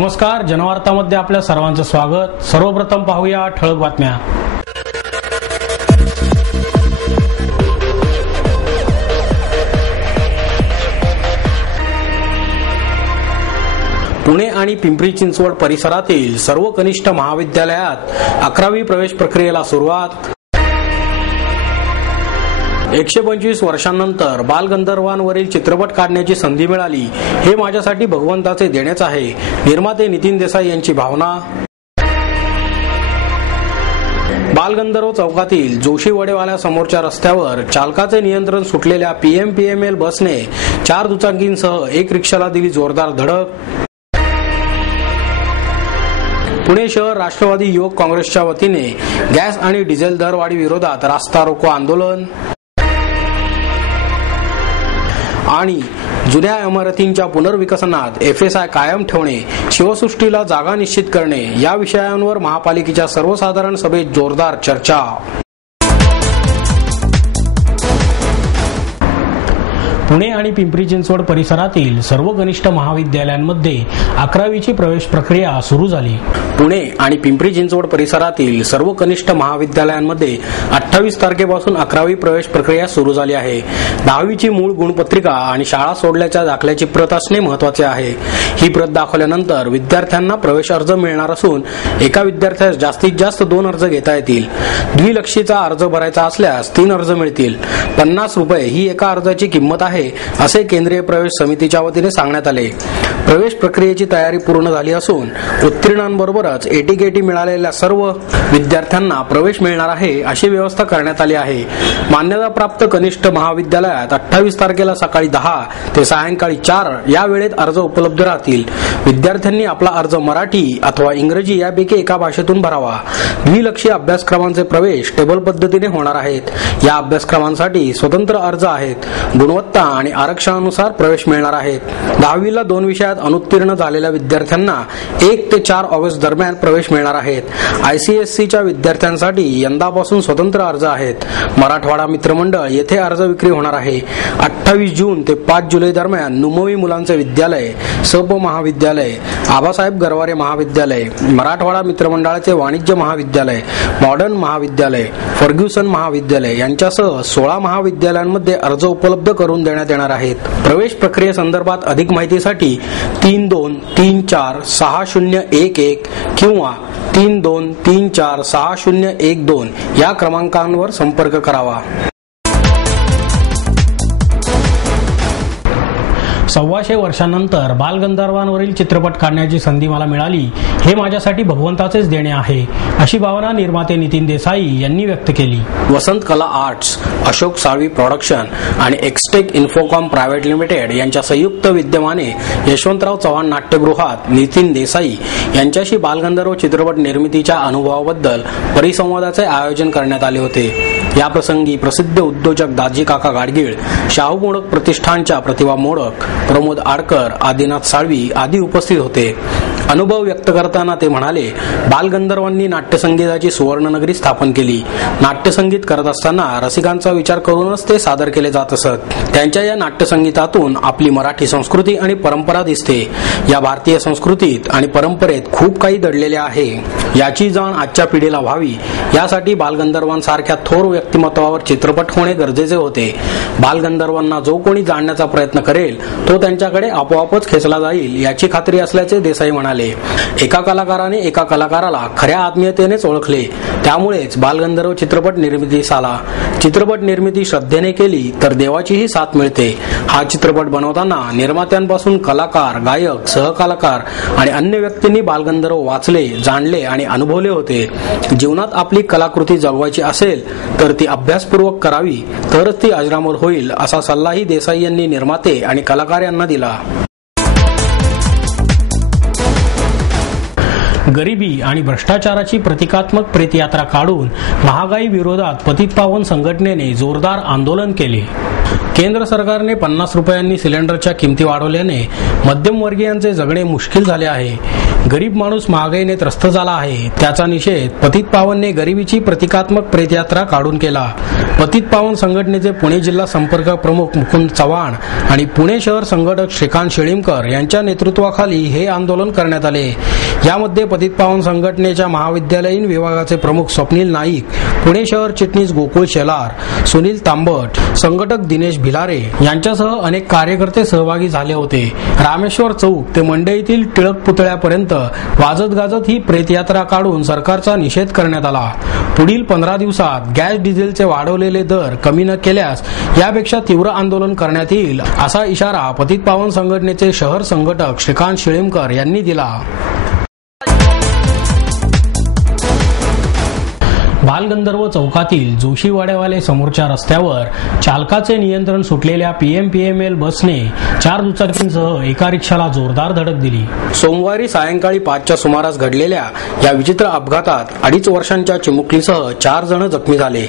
नमस्कार, जनवार्तामध्ये आपल्या सर्वांचं स्वागत। सर्वप्रथम पाहूया ठळक बातम्या। पुणे आणि पिंपरी चिंचवड परिसरातील सर्व कनिष्ठ महाविद्यालयात 11वी प्रवेश प्रक्रियेला सुरुवात। 125 वर्षांनंतर बालगंधर्वांवरील चित्रपट काढण्याची संधी मिळाली, हे माझ्यासाठी भगवंताचे देणेच आहे, निर्माते नितीन देसाई यांची भावना। बालगंधर्व चौकातील जोशी वडेवाल्या समोरच्या रस्त्यावर चालकाचे नियंत्रण सुटलेल्या PMPML बसने 4 दुचाकींसह एक रिक्षाला दिली जोरदार धडक। पुणे शहर राष्ट्रवादी युवक काँग्रेसच्या वतीने गॅस आणि डिझेल दरवाढी विरोधात रास्ता रोको आंदोलन। आणि जुन्या इमारतींच्या पुनर्विकसनात FSI कायम ठेवणे, शिवसृष्टीला जागा निश्चित करणे या विषयांवर महापालिकेच्या सर्वसाधारण सभेत जोरदार चर्चा। पुणे आणि पिंपरी चिंचवड परिसरातील सर्व कनिष्ठ महाविद्यालयांमध्ये 11वीची प्रवेश प्रक्रिया सुरू झाली। पुणे आणि पिंपरी चिंचवड परिसरातील सर्व कनिष्ठ महाविद्यालयांमध्ये 28 तारखेपासून 11वी प्रवेश प्रक्रिया सुरू झाली आहे। 10वीची मूळ गुणपत्रिका आणि शाळा सोडल्याच्या दाखल्याची प्रत असणे महत्त्वाचे आहे। ही प्रत दाखवल्यानंतर विद्यार्थ्यांना प्रवेश अर्ज मिळणार असून एका विद्यार्थ्यास जास्तीत जास्त 2 अर्ज घेता येतील। द्विलक्षीचा अर्ज भरायचा असल्यास 3 अर्ज मिळतील। 50 रुपये ही एका अर्जाची किंमत आहे, असे केंद्रीय प्रवेश समितीच्या वतीने सांगण्यात आले। प्रवेश प्रक्रियेची तयारी पूर्ण झाली असून उत्तीर्णांबरोबरच AT-KT मिळालेल्या सर्व विद्यार्थ्यांना प्रवेश मिळणार आहे, अशी व्यवस्था करण्यात आली आहे। मान्यताप्राप्त कनिष्ठ महाविद्यालयात 28 तारखेला सकाळी 10 ते सायंकाळी 4 या वेळेत अर्ज उपलब्ध राहतील। विद्यार्थ्यांनी आपला अर्ज मराठी अथवा इंग्रजी यापैकी एका भाषेतून भरावा। द्विलक्षी अभ्यासक्रमांचे प्रवेश टेबल पद्धतीने होणार आहेत। या अभ्यासक्रमांसाठी स्वतंत्र अर्ज आहेत। गुणवत्ता आणि आरक्षणानुसार प्रवेश मिळणार आहेत। 10वीला 2 विषयात अनुत्तीर्ण झालेल्या विद्यार्थ्यांना 1 ते 4 ऑगस्ट दरम्यान प्रवेश मिळणार आहेत। ICSCच्या विद्यार्थ्यांसाठी यंदापासून स्वतंत्र अर्ज आहेत। मराठवाडा मित्रमंडळ येथे अर्ज विक्री होणार आहे। 28 जून ते 5 जुलै दरम्यान नुमवी मुलांचे विद्यालय, SUP महाविद्यालय, आबासाहेब गरवारे महाविद्यालय, मराठवाडा मित्रमंडळाचे वाणिज्य महाविद्यालय, मॉडर्न महाविद्यालय, फर्ग्युसन महाविद्यालय यांच्यासह 16 महाविद्यालयांमध्ये अर्ज उपलब्ध करून देण्यात येणार आहेत। प्रवेश प्रक्रियेसंदर्भात अधिक माहितीसाठी 32346011 किंवा 32346012 या क्रमांकांवर संपर्क करावा। 125 वर्षांनंतर बालगंधर्वांवरील चित्रपट काढण्याची संधी मला मिळाली, हे माझ्यासाठी भगवंताचेच देणे आहे, अशी भावना निर्माते नितीन देसाई यांनी व्यक्त केली। वसंत कला आर्ट्स, अशोक साळवी प्रोडक्शन आणि एक्सटेक इन्फोकॉम प्रायव्हेट लिमिटेड यांच्या संयुक्त विद्यमाने यशवंतराव चव्हाण नाट्यगृहात नितीन देसाई यांच्याशी बालगंधर्व चित्रपट निर्मितीच्या अनुभवाबद्दल परिसंवादाचे आयोजन करण्यात आले होते। या प्रसंगी प्रसिद्ध उद्योजक दाजी काका गाडगीळ, शाहू मोडक प्रतिष्ठानच्या प्रतिभा मोडक, प्रमोद आडकर, आदिनाथ साळवी आदी उपस्थित होते। अनुभव व्यक्त करताना ते म्हणाले, बालगंधर्वांनी नाट्यसंगीताची सुवर्णनगरी स्थापन केली। नाट्यसंगीत करत असताना रसिकांचा विचार करूनच ते सादर केले जात असत। त्यांच्या या नाट्यसंगीतातून आपली मराठी संस्कृती आणि परंपरा दिसते। या भारतीय संस्कृतीत आणि परंपरेत खूप काही दडलेले आहे, याची जाण आजच्या पिढीला व्हावी, यासाठी बालगंधर्वांसारख्या थोर व्यक्तिमत्वावर चित्रपट होणे गरजेचे होते। बालगंधर्वांना जो कोणी जाणण्याचा प्रयत्न करेल तो त्यांच्याकडे आपोआपच खेचला जाईल, याची खात्री असल्याचे देसाई म्हणाले। एका कलाकाराने एका कलाकाराला खऱ्या आत्मीयतेनेच ओळखले, त्यामुळेच बालगंधर्व चित्रपट निर्मितीस आला। चित्रपट निर्मिती श्रद्धेने केली तर देवाचीही साथ मिळते। हा चित्रपट बनवताना निर्मात्यांपासून कलाकार, गायक, सहकलाकार आणि अन्य व्यक्तींनी बालगंधर्व वाचले, जाणले आणि अनुभवले होते। जीवनात आपली कलाकृती जगवायची असेल तर ती अभ्यासपूर्वक करावी, तरच ती अजरामर होईल, असा सल्लाही देसाई यांनी निर्माते आणि कलाकार यांना दिला। गरिबी आणि भ्रष्टाचाराची प्रतिकात्मक प्रेतयात्रा काढून महागाई विरोधात पतितपावन संघटनेने जोरदार आंदोलन केले। केंद्र सरकारने 50 रुपयांनी सिलेंडरच्या किमती वाढवल्याने मध्यमवर्गीयांचे जगणे मुश्किल झाले आहे. गरीब माणूस महागाईने त्रस्त झाला आहे. त्याचा निषेध पतित पावनने गरिबीची प्रतिकात्मक प्रेतयात्रा काढून केला. पतित पावन संघटनेचे पुणे जिल्हा संपर्क प्रमुख मुकुंद चव्हाण आणि पुणे शहर संघटक श्रीकांत शेळीमकर यांच्या नेतृत्वाखाली हे आंदोलन करण्यात आले. यामध्ये पतित पावन संघटनेच्या महाविद्यालयीन विभागाचे प्रमुख स्वप्नील नाईक, पुणे शहर चिटणीस गोकुळ शेलार, सुनील तांबट, संघटक दिनेश भिलारे यांच्यासह अनेक कार्यकर्ते सहभागी झाले होते. रामेश्वर चौक ते मंडईतील टिळक पुतळ्यापर्यंत वाजत गाजत ही प्रेतयात्रा काढून सरकारचा निषेध करण्यात आला. पुढील 15 दिवसात गॅस डिझेलचे वाढवलेले दर कमी न केल्यास यापेक्षा तीव्र आंदोलन करण्यात येईल असा इशारा पतित पावन संघटनेचे शहर संघटक श्रीकांत शेळीमकर यांनी दिला. बालगंधर्व चौकातील जोशीवाडेवाले समोरच्या रस्त्यावर चालकाचे नियंत्रण सुटलेल्या PMPML बसने 4 दुचाकींसह एका रिक्षाला जोरदार धडक दिली. सोमवारी सायंकाळी 5च्या सुमारास घडलेल्या या विचित्र अपघातात 2.5 वर्षांच्या चिमुकलीसह 4 जण जखमी झाले.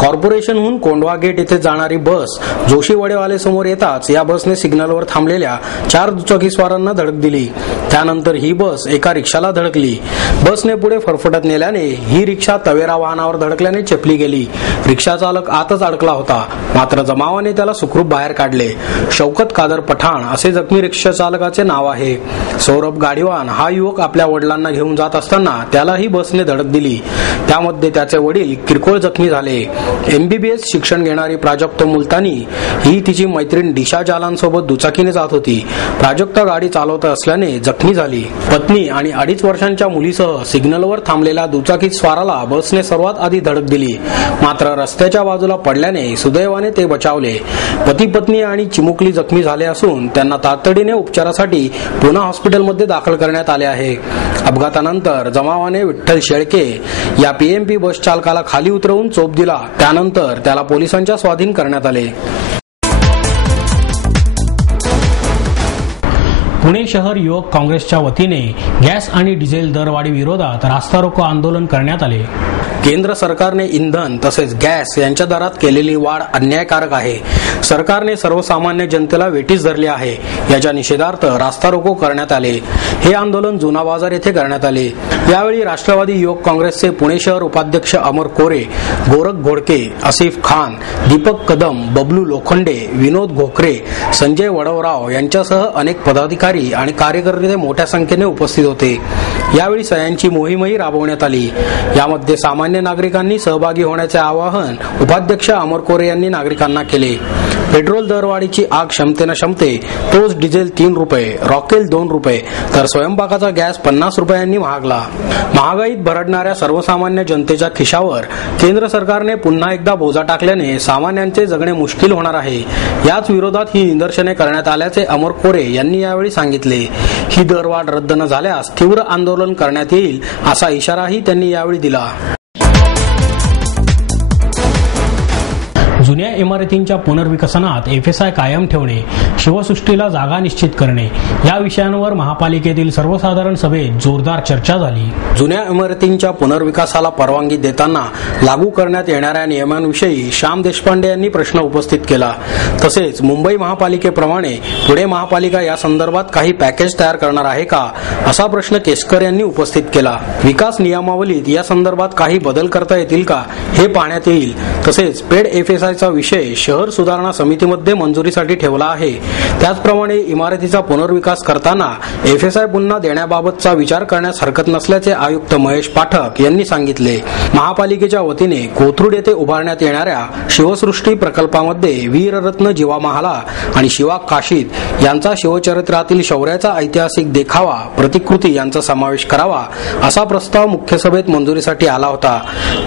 कॉर्पोरेशनहून कोंडवा गेट येथे जाणारी बस जोशीवाडेवाले समोर येताच या बसने सिग्नलवर थांबलेल्या 4 दुचाकीस्वारांना धडक दिली. त्यानंतर ही बस एका रिक्षाला धडकली. बसने पुढे फरफटत नेल्याने ही रिक्षा तवेरा वाहनावर धडकल्याने चेपली गेली. रिक्षा चालक आतच अडकला होता, मात्र जमावाने त्याला सुखरूप बाहेर काढले. शौकत कादर पठाण असे जखमी रिक्षा चालकाचे नाव आहे. सौरभ गाडीवान हा युवक आपल्या वडिलांना घेऊन जात असताना त्यालाही बसने धडक दिली. त्यामध्ये त्याचे वडील किरकोळ जखमी झाले. MBBS शिक्षण घेणारी प्राजक्ता मुलतानी ही तिची मैत्रीण दिशा जालांसोबत दुचाकीने जात होती. प्राजक्ता गाडी चालवत असल्याने जखमी झाली. पत्नी आणि 2.5 वर्षांच्या मुलीसह सिग्नलवर थांबलेल्या दुचाकी स्वाराला बसने सर्वात आधी धडक दिली, मात्र रस्त्याच्या बाजूला पडल्याने सुदैवाने ते बचावले. पती पत्नी आणि चिमुकली जखमी झाले असून त्यांना तातडीने उपचारासाठी पुणे हॉस्पिटलमध्ये दाखल करण्यात आले आहे. अपघातानंतर जमावाने विठ्ठल शेळके या PMP बस चालकाला खाली उतरवून चोप दिला. त्यानंतर त्याला पोलिसांच्या स्वाधीन करण्यात आले. पुणे शहर युवक काँग्रेसच्या वतीने गॅस आणि डिझेल दरवाढी विरोधात रास्ता रोको आंदोलन करण्यात आले. केंद्र सरकारने इंधन तसेच गॅस यांच्या दरात केलेली वाढ अन्यायकारक आहे. सरकारने सर्वसामान्य जनतेला वेठीस धरली आहे. याच्या निषेधार्थ रास्ता रोको करण्यात आले. हे आंदोलन जुना बाजार येथे करण्यात आले. यावेळी राष्ट्रवादी युवक काँग्रेसचे पुणे शहर उपाध्यक्ष अमर कोरे, गोरख घोडके, आसिफ खान, दीपक कदम, बबलू लोखंडे, विनोद घोकरे, संजय वडवराव यांच्यासह अनेक पदाधिकारी आणि कार्यकर्ते मोठ्या संख्येने उपस्थित होते. यावेळी सह्यांची मोहीमही राबवण्यात आली. यामध्ये सामान्य नागरिकांनी सहभागी होण्याचे आवाहन उपाध्यक्ष अमर कोरे यांनी नागरिकांना केले. पेट्रोल दरवाढीची आग क्षमतेनं क्षमते, तोच डिझेल 3 रुपये, रॉकेल 2 रुपये तर स्वयंपाकाचा गॅस 50 रुपयांनी महागला. महागाईत भरडणाऱ्या सर्वसामान्य जनतेच्या खिशावर केंद्र सरकारने पुन्हा एकदा बोजा टाकल्याने सामान्यांचे जगणे मुश्किल होणार आहे. याच विरोधात ही निदर्शने करण्यात आल्याचे अमर कोरे यांनी यावेळी सांगितले. ही दरवाढ रद्द न झाल्यास तीव्र आंदोलन करण्यात येईल असा इशाराही त्यांनी यावेळी दिला. जुन्या इमारतींच्या पुनर्विकसनात FSI कायम ठेवणे, शिवसृष्टीला जागा निश्चित करणे या विषयांवर महापालिकेतील सर्वसाधारण सभेत जोरदार चर्चा झाली. जुन्या इमारतींच्या पुनर्विकासाला परवानगी देताना लागू करण्यात येणाऱ्या नियमांविषयी श्याम देशपांडे यांनी प्रश्न उपस्थित केला. तसेच मुंबई महापालिकेप्रमाणे पुणे महापालिका या संदर्भात काही पॅकेज तयार करणार आहे का असा प्रश्न केसकर यांनी उपस्थित केला. विकास नियमावलीत या संदर्भात काही बदल करता येतील का हे पाहण्यात येईल. तसेच पेड FSI चा विषय शहर सुधारणा समितीमध्ये मंजुरीसाठी ठेवला आहे. त्याचप्रमाणे इमारतीचा पुनर्विकास करताना FSI पुन्हा देण्याबाबतचा विचार करण्यास हरकत नसल्याचे आयुक्त महेश पाठक यांनी सांगितले. महापालिकेच्या वतीने कोथरूड येथे उभारण्यात येणाऱ्या शिवसृष्टी प्रकल्पामध्ये वीररत्न जीवा महाला आणि शिवा काशीद यांचा शिवचरित्रातील शौर्याचा ऐतिहासिक देखावा प्रतिकृती यांचा समावेश करावा असा प्रस्ताव मुख्य सभेत मंजुरीसाठी आला होता.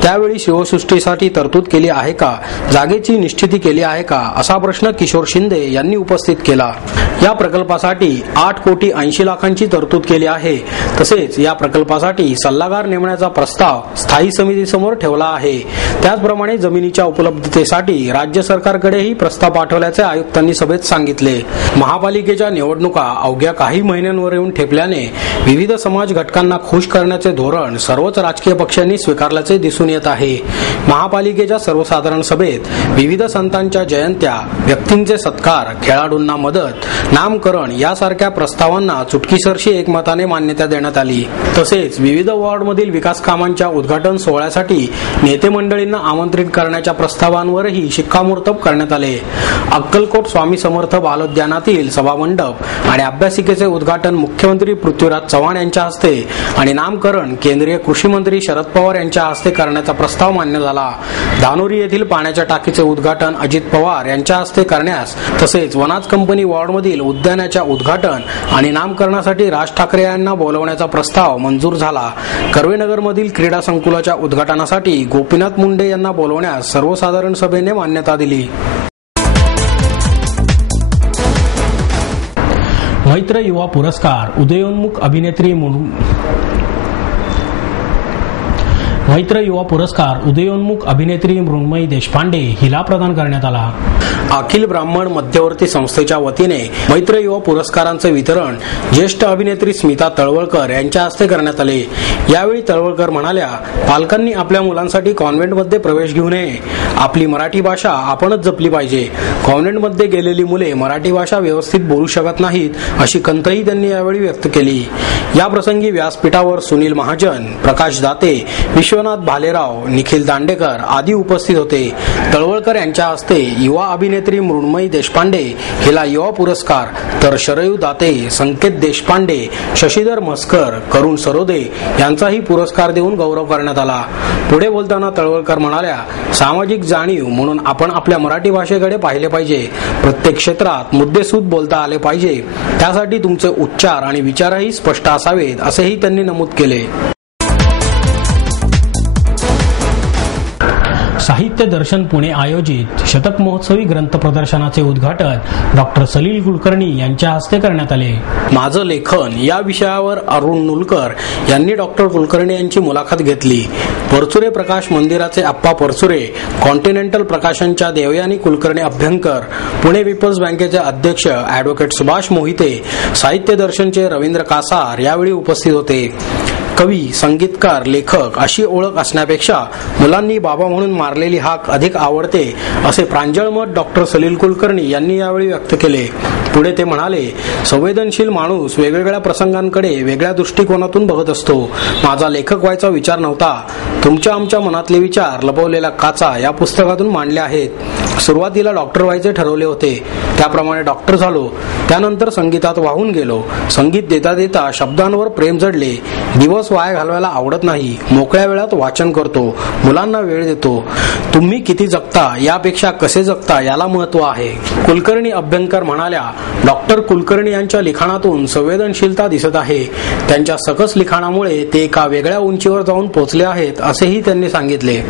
त्यावेळी शिवसृष्टीसाठी तरतूद केली आहे का, जागेची निश्चिती केली आहे का असा प्रश्न किशोर शिंदे यांनी उपस्थित केला. या प्रकल्पासाठी 8 कोटी 80 लाखांची तरतूद केली आहे. तसेच या प्रकल्पासाठी सल्लागार नेमण्याचा प्रस्ताव स्थायी समितीसमोर ठेवला आहे. त्याचप्रमाणे जमिनीच्या उपलब्धतेसाठी राज्य सरकारकडेही प्रस्ताव पाठवल्याचे आयुक्तांनी सभेत सांगितले. महापालिकेच्या निवडणुका अवघ्या काही महिन्यांवर येऊन ठेपल्याने विविध समाज घटकांना खुश करण्याचे धोरण सर्वच राजकीय पक्षांनी स्वीकारल्याचे दिसून येत आहे. महापालिकेच्या सर्वसाधारण सभेत विविध संतांच्या जयंत्या, व्यक्तींचे सत्कार, खेळाडूंना मदत, नामकरण यासारख्या प्रस्तावांना चुटकीसरशी एकमताने मान्यता देण्यात आली. तसेच विविध वॉर्डमधील विकास कामांच्या उद्घाटन सोहळ्यासाठी नेते मंडळींना आमंत्रित करण्याच्या प्रस्तावांवरही शिक्कामोर्तब करण्यात आले. अक्कलकोट स्वामी समर्थ बालोद्यानातील सभामंडप आणि अभ्यासिकेचे उद्घाटन मुख्यमंत्री पृथ्वीराज चव्हाण यांच्या हस्ते आणि नामकरण केंद्रीय कृषी मंत्री शरद पवार यांच्या हस्ते करण्याचा प्रस्ताव मान्य झाला. धानोरी येथील पाण्याच्या टाकीचे उद्घाटन अजित पवार यांच्या हस्ते करण्यास तसेच वनाज कंपनी वॉर्डमधील उद्यानाच्या उद्घाटन आणि नामकरणासाठी राज ठाकरे यांना बोलवण्याचा प्रस्ताव मंजूर झाला. कर्वेनगरमधील क्रीडा संकुलाच्या उद्घाटनासाठी गोपीनाथ मुंडे यांना बोलवण्यास सर्वसाधारण सभेने मान्यता दिली. मैत्र युवा पुरस्कार उदयोन्मुख अभिनेत्री मृण्मयी देशपांडे हिला प्रदान करण्यात आला. अखिल ब्राह्मण मध्यवर्ती संस्थेच्या वतीने मैत्र युवा पुरस्कारांचे वितरण ज्येष्ठ अभिनेत्री स्मिता तळवळकर यांच्या हस्ते करण्यात आले. यावेळी तळवळकर म्हणाल्या, पालकांनी आपल्या मुलांसाठी कॉन्व्हेंटमध्ये प्रवेश घेऊ नये. आपली मराठी भाषा आपणच जपली पाहिजे. कॉन्व्हेंटमध्ये गेलेली मुले मराठी भाषा व्यवस्थित बोलू शकत नाहीत अशी खंतही त्यांनी यावेळी व्यक्त केली. या प्रसंगी व्यासपीठावर सुनील महाजन, प्रकाश दाते, विश्वनाथ भालेराव, निखिल दांडेकर आदी उपस्थित होते. तळवळकर यांच्या हस्ते युवा अभिनेत्री मृण्मयी देशपांडे हिला युवा पुरस्कार, तर शरयू दाते, संकेत देशपांडे, शशीधर म्हस्कर, करुण सरोदे यांचाही पुरस्कार देऊन गौरव करण्यात आला. पुढे बोलताना तळवळकर म्हणाल्या, सामाजिक जाणीव म्हणून आपण आपल्या मराठी भाषेकडे पाहिले पाहिजे. प्रत्येक क्षेत्रात मुद्देसूद बोलता आले पाहिजे. त्यासाठी तुमचे उच्चार आणि विचारही स्पष्ट असावेत असेही त्यांनी नमूद केले. साहित्य दर्शन पुणे आयोजित शतक महोत्सवी ग्रंथ प्रदर्शनाचे उद्घाटन डॉक्टर सलील कुलकर्णी यांच्या हस्ते करण्यात आले. माझं लेखन या विषयावर अरुण नुलकर यांनी डॉक्टर कुलकर्णी यांची मुलाखत घेतली. परचुरे प्रकाश मंदिराचे आप्पा परचुरे, कॉन्टिनेंटल प्रकाशनच्या देवयानी कुलकर्णी अभ्यंकर, पुणे पीपल्स बँकेचे अध्यक्ष ॲडव्होकेट सुभाष मोहिते, साहित्य दर्शनचे रवींद्र कासार यावेळी उपस्थित होते. कवी, संगीतकार, लेखक अशी ओळख असण्यापेक्षा मुलांनी बाबा म्हणून मारलेली हाक अधिक आवडते असे प्रांजळ मत डॉक्टर सलील कुलकर्णी यांनी यावेळी व्यक्त केले. पुढे ते म्हणाले, संवेदनशील माणूस वेगवेगळ्या प्रसंगांकडे वेगळ्या दृष्टिकोनातून बघत असतो. माझा लेखक व्हायचा विचार नव्हता. तुमच्या आमच्या मनातले विचार लपवलेल्या काचा या पुस्तकातून मांडले आहेत. सुरुवातीला डॉक्टर व्हायचे ठरवले होते, त्याप्रमाणे डॉक्टर झालो. त्यानंतर संगीतात वाहून गेलो. संगीत देता देता शब्दांवर प्रेम जडले. दिवस वाया घालवायला आवडत नाही. मोकळ्या वेळात वाचन करतो, मुलांना वेळ देतो. तुम्ही किती जगता यापेक्षा कसे जगता याला महत्व आहे. कुलकर्णी अभ्यंकर म्हणाल्या, डॉक्टर कुलकर्णी यांच्या लिखाणातून संवेदनशीलता दिसत आहे. त्यांच्या सकस लिखाणामुळे ते एका वेगळ्या उंचीवर जाऊन पोहोचले आहेत असेही त्यांनी सांगितले.